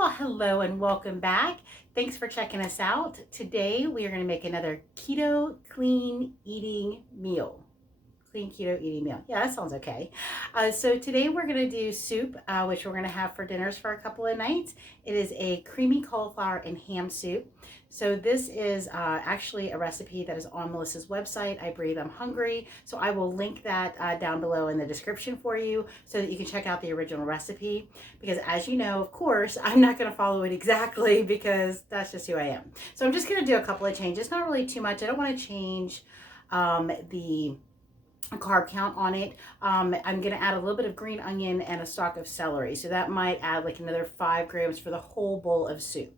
Well, hello and welcome back. Thanks for checking us out. Today we are going to make another keto clean eating meal. Clean keto eating meal. Yeah, that sounds okay. So today we're going to do soup, which we're going to have for dinners for a couple of nights. It is a creamy cauliflower and ham soup. So this is actually a recipe that is on Melissa's website, I Breathe, I'm Hungry. So I will link that down below in the description for you so that you can check out the original recipe. Because as you know, of course, I'm not going to follow it exactly because that's just who I am. So I'm just going to do a couple of changes, not really too much. I don't want to change the carb count on it. I'm going to add a little bit of green onion and a stalk of celery. So that might add like another 5 grams for the whole bowl of soup.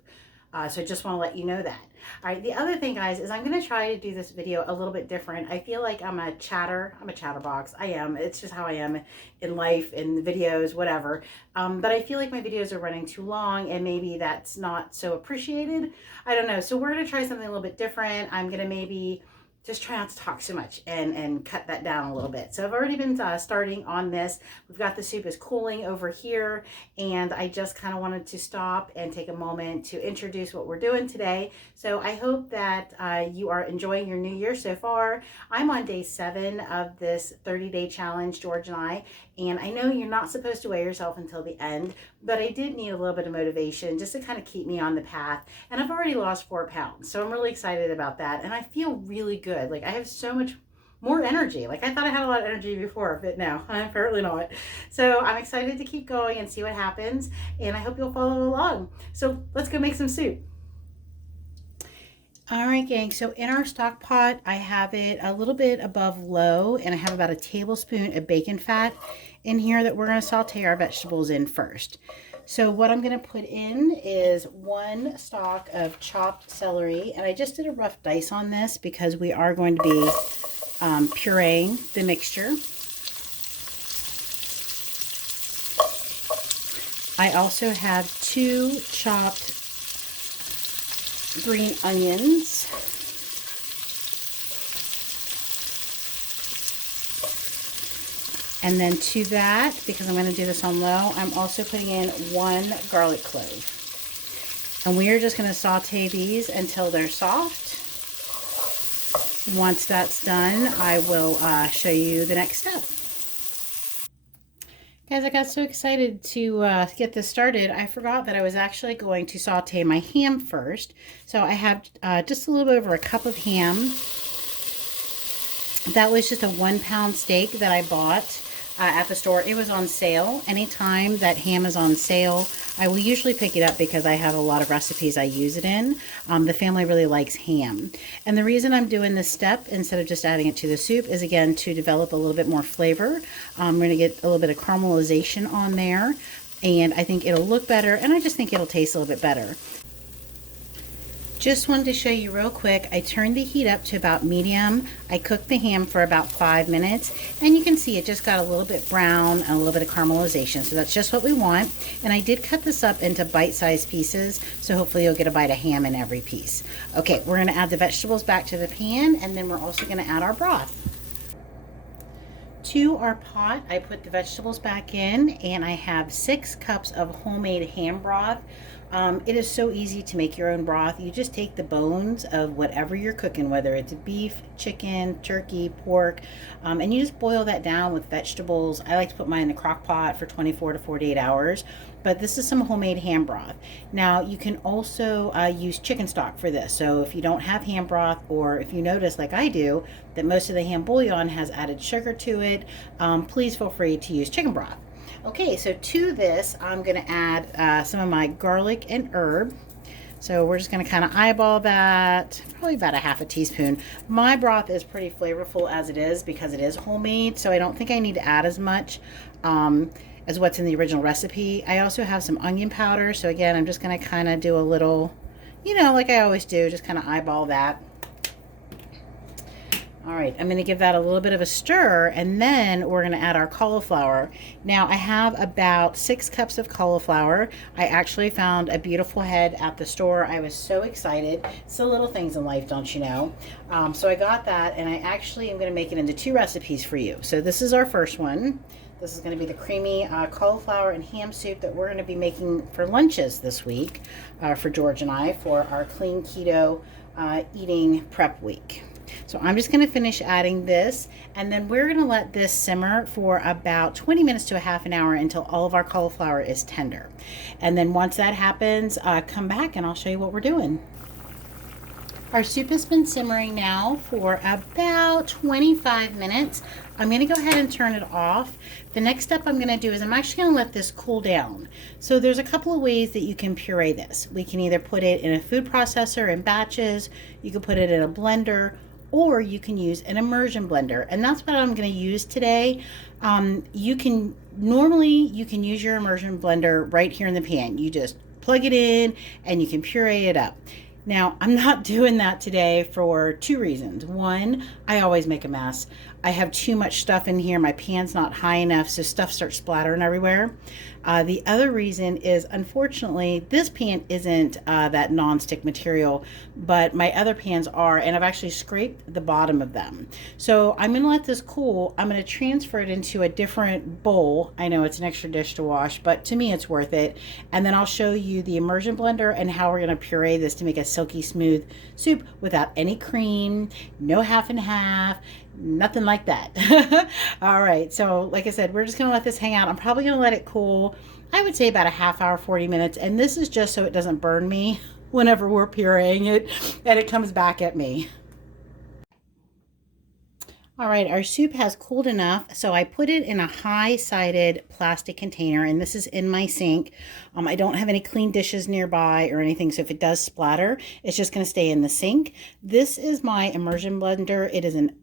So I just want to let you know that. All right, the other thing, guys, is I'm going to try to do this video a little bit different. I feel like I'm a chatterbox. I am. It's just how I am in life, in the videos, whatever. But I feel like my videos are running too long and maybe that's not so appreciated. I don't know. So we're going to try something a little bit different. I'm going to maybe just try not to talk so much and cut that down a little bit. So I've already been starting on this. We've got the soup is cooling over here, and I just kind of wanted to stop and take a moment to introduce what we're doing today. So I hope that you are enjoying your new year so far. I'm on day 7 of this 30-day challenge, George and I know you're not supposed to weigh yourself until the end, but I did need a little bit of motivation just to kind of keep me on the path. And I've already lost 4 pounds, so I'm really excited about that. And I feel really good. Like I have so much more energy. Like I thought I had a lot of energy before, but no, I'm apparently not. So I'm excited to keep going and see what happens. And I hope you'll follow along. So let's go make some soup. All right, gang, so in our stock pot, I have it a little bit above low, and I have about a tablespoon of bacon fat in here that we're going to saute our vegetables in first. So what I'm going to put in is 1 stalk of chopped celery, and I just did a rough dice on this because we are going to be pureeing the mixture. I also have 2 chopped green onions. And then to that, because I'm going to do this on low, I'm also putting in 1 garlic clove. And we are just going to saute these until they're soft. Once that's done, I will show you the next step. Guys, I got so excited to get this started, I forgot that I was actually going to saute my ham first. So I have just a little bit over a cup of ham. That was just a 1-pound steak that I bought at the store. It was on sale. Anytime that ham is on sale, I will usually pick it up because I have a lot of recipes I use it in. The family really likes ham. And the reason I'm doing this step instead of just adding it to the soup is, again, to develop a little bit more flavor. I'm going to get a little bit of caramelization on there, and I think it'll look better, and I just think it'll taste a little bit better. Just wanted to show you real quick, I turned the heat up to about medium. I cooked the ham for about 5 minutes, and you can see it just got a little bit brown and a little bit of caramelization, so that's just what we want. And I did cut this up into bite-sized pieces, so hopefully you'll get a bite of ham in every piece. Okay, we're going to add the vegetables back to the pan, and then we're also going to add our broth. To our pot, I put the vegetables back in, and I have 6 cups of homemade ham broth. It is so easy to make your own broth. You just take the bones of whatever you're cooking, whether it's beef, chicken, turkey, pork, and you just boil that down with vegetables. I like to put mine in the crock pot for 24 to 48 hours, but this is some homemade ham broth. Now, you can also use chicken stock for this. So if you don't have ham broth, or if you notice, like I do, that most of the ham bouillon has added sugar to it, please feel free to use chicken broth. Okay, so to this, I'm going to add some of my garlic and herb. So we're just going to kind of eyeball that, probably about a ½ teaspoon. My broth is pretty flavorful as it is because it is homemade, so I don't think I need to add as much as what's in the original recipe. I also have some onion powder, so again, I'm just going to kind of do a little, you know, like I always do, just kind of eyeball that. All right, I'm going to give that a little bit of a stir, and then we're going to add our cauliflower. Now, I have about 6 cups of cauliflower. I actually found a beautiful head at the store. I was so excited. It's the little things in life, don't you know? So I got that, and I actually am going to make it into 2 recipes for you. So this is our first one. This is going to be the creamy cauliflower and ham soup that we're going to be making for lunches this week for George and I for our clean keto eating prep week. So I'm just going to finish adding this, and then we're going to let this simmer for about 20 minutes to a half an hour until all of our cauliflower is tender. And then once that happens, come back and I'll show you what we're doing. Our soup has been simmering now for about 25 minutes. I'm going to go ahead and turn it off. The next step I'm going to do is I'm actually going to let this cool down. So there's a couple of ways that you can puree this. We can either put it in a food processor in batches, you can put it in a blender, or you can use an immersion blender. And that's what I'm going to use today. You can use your immersion blender right here in the pan. You just plug it in and you can puree it up. Now, I'm not doing that today for two reasons. One, I always make a mess. I have too much stuff in here. My pan's not high enough, so stuff starts splattering everywhere. The other reason is, unfortunately, this pan isn't that non-stick material, but my other pans are, and I've actually scraped the bottom of them. So I'm going to let this cool. I'm going to transfer it into a different bowl. I know it's an extra dish to wash, but to me it's worth it. And then I'll show you the immersion blender and how we're going to puree this to make a silky smooth soup without any cream, no half and half, nothing like that. All right, so like I said, we're just gonna let this hang out. I'm probably gonna let it cool, I would say about a half hour, 40 minutes, and this is just so it doesn't burn me whenever we're pureeing it and it comes back at me. All right, our soup has cooled enough, so I put it in a high-sided plastic container, and this is in my sink. I don't have any clean dishes nearby or anything, so if it does splatter, it's just going to stay in the sink. This is my immersion blender. It is an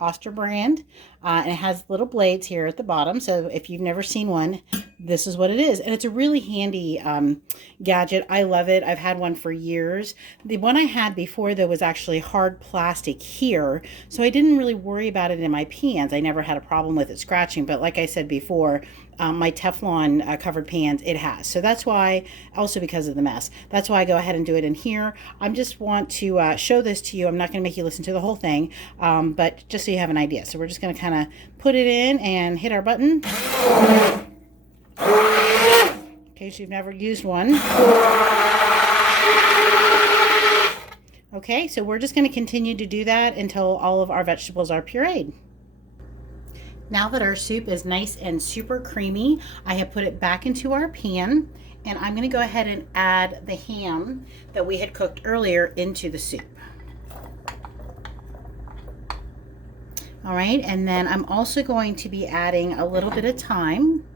Oster brand, and it has little blades here at the bottom, so if you've never seen one, this is what it is. And it's a really handy gadget. I love it. I've had one for years. The one I had before, though, was actually hard plastic here, so I didn't really worry about it in my pans. I never had a problem with it scratching, but like I said before, my Teflon covered pans, it has. So that's why, also because of the mess, that's why I go ahead and do it in here. I just want to show this to you. I'm not going to make you listen to the whole thing, but just so you have an idea. So we're just going to kind of put it in and hit our button. In case you've never used one. Okay, so we're just going to continue to do that until all of our vegetables are pureed. Now that our soup is nice and super creamy, I have put it back into our pan, and I'm going to go ahead and add the ham that we had cooked earlier into the soup. All right, and then I'm also going to be adding a little bit of thyme.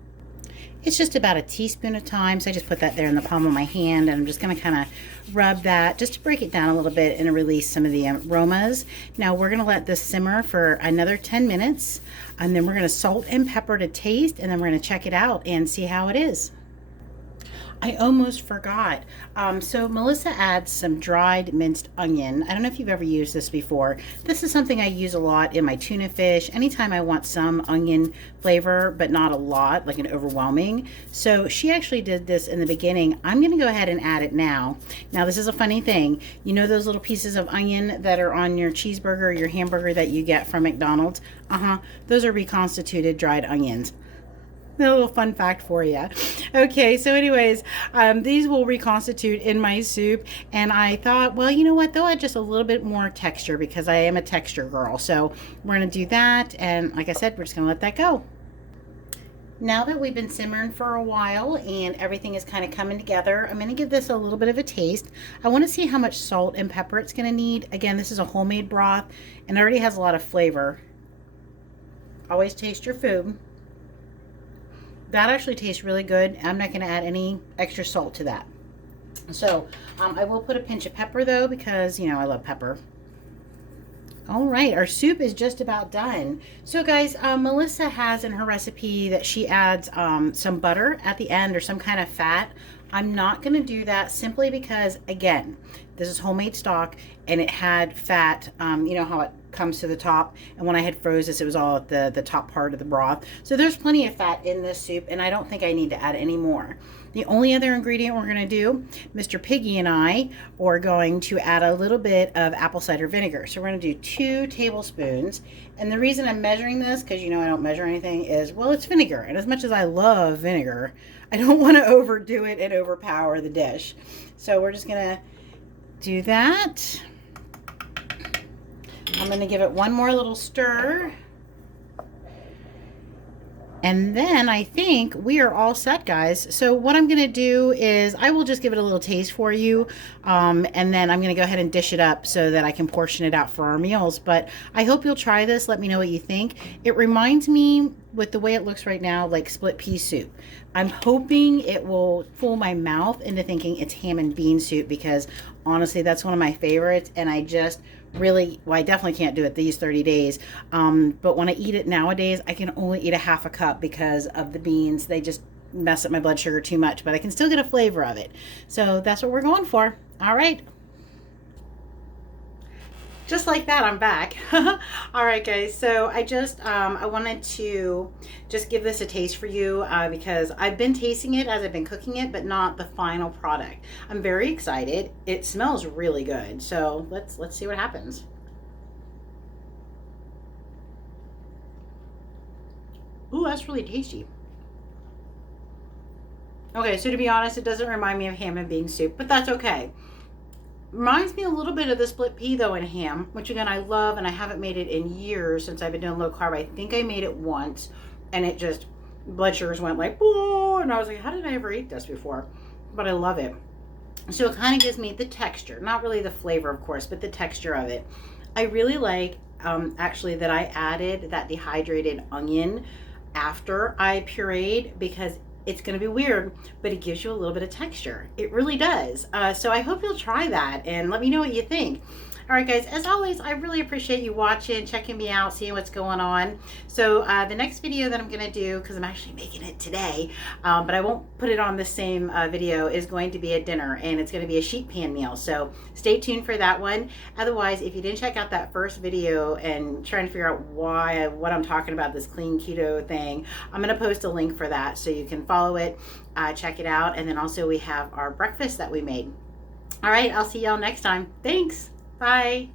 It's just about a teaspoon of thyme, so I just put that there in the palm of my hand, and I'm just going to kind of rub that just to break it down a little bit and release some of the aromas. Now we're going to let this simmer for another 10 minutes, and then we're going to salt and pepper to taste, and then we're going to check it out and see how it is. I almost forgot. So Mellissa adds some dried minced onion. I don't know if you've ever used this before. This is something I use a lot in my tuna fish. Anytime I want some onion flavor, but not a lot, like an overwhelming. So she actually did this in the beginning. I'm going to go ahead and add it now. Now this is a funny thing. You know those little pieces of onion that are on your cheeseburger, your hamburger that you get from McDonald's? Those are reconstituted dried onions. A little fun fact for you. Okay, so anyways, these will reconstitute in my soup, and I thought, well, you know what, they'll add just a little bit more texture because I am a texture girl. So we're going to do that, and like I said, we're just going to let that go. Now that we've been simmering for a while and everything is kind of coming together, I'm going to give this a little bit of a taste. I want to see how much salt and pepper it's going to need. Again, this is a homemade broth, and it already has a lot of flavor. Always taste your food. That actually tastes really good. I'm not going to add any extra salt to that. So I will put a pinch of pepper though, because you know I love pepper. All right, our soup is just about done. So guys, Mellissa has in her recipe that she adds some butter at the end or some kind of fat. I'm not going to do that simply because, again, this is homemade stock and it had fat. You know how it comes to the top. And when I had froze this, it was all at the top part of the broth. So there's plenty of fat in this soup, and I don't think I need to add any more. The only other ingredient we're going to do, Mr. Piggy and I are going to add a little bit of apple cider vinegar. So we're going to do 2 tablespoons. And the reason I'm measuring this, because you know I don't measure anything, is, well, it's vinegar. And as much as I love vinegar, I don't want to overdo it and overpower the dish. So we're just going to do that. I'm going to give it one more little stir. And then I think we are all set, guys. So what I'm going to do is I will just give it a little taste for you. And then I'm going to go ahead and dish it up so that I can portion it out for our meals. But I hope you'll try this. Let me know what you think. It reminds me, with the way it looks right now, like split pea soup. I'm hoping it will fool my mouth into thinking it's ham and bean soup, because honestly, that's one of my favorites. And I just really, well, I definitely can't do it these 30 days. But when I eat it nowadays, I can only eat a half a cup because of the beans. They just mess up my blood sugar too much, but I can still get a flavor of it. So that's what we're going for. All right. Just like that, I'm back. All right, guys. So I just, I wanted to just give this a taste for you because I've been tasting it as I've been cooking it, but not the final product. I'm very excited. It smells really good. So let's see what happens. Ooh, that's really tasty. Okay, so to be honest, it doesn't remind me of ham and bean soup, but that's okay. Reminds me a little bit of the split pea though in ham, which again I love, and I haven't made it in years since I've been doing low carb. I think I made it once and it just, blood sugars went like, whoa, and I was like, how did I ever eat this before? But I love it. So it kind of gives me the texture, not really the flavor of course, but the texture of it. I really like actually that I added that dehydrated onion after I pureed, because it's going to be weird, but it gives you a little bit of texture. It really does. So I hope you'll try that and let me know what you think. All right, guys, as always, I really appreciate you watching, checking me out, seeing what's going on. So the next video that I'm going to do, because I'm actually making it today, but I won't put it on the same video, is going to be a dinner, and it's going to be a sheet pan meal. So stay tuned for that one. Otherwise, if you didn't check out that first video and trying to figure out what I'm talking about, this clean keto thing, I'm going to post a link for that so you can follow it, check it out. And then also we have our breakfast that we made. All right, I'll see y'all next time. Thanks. Bye.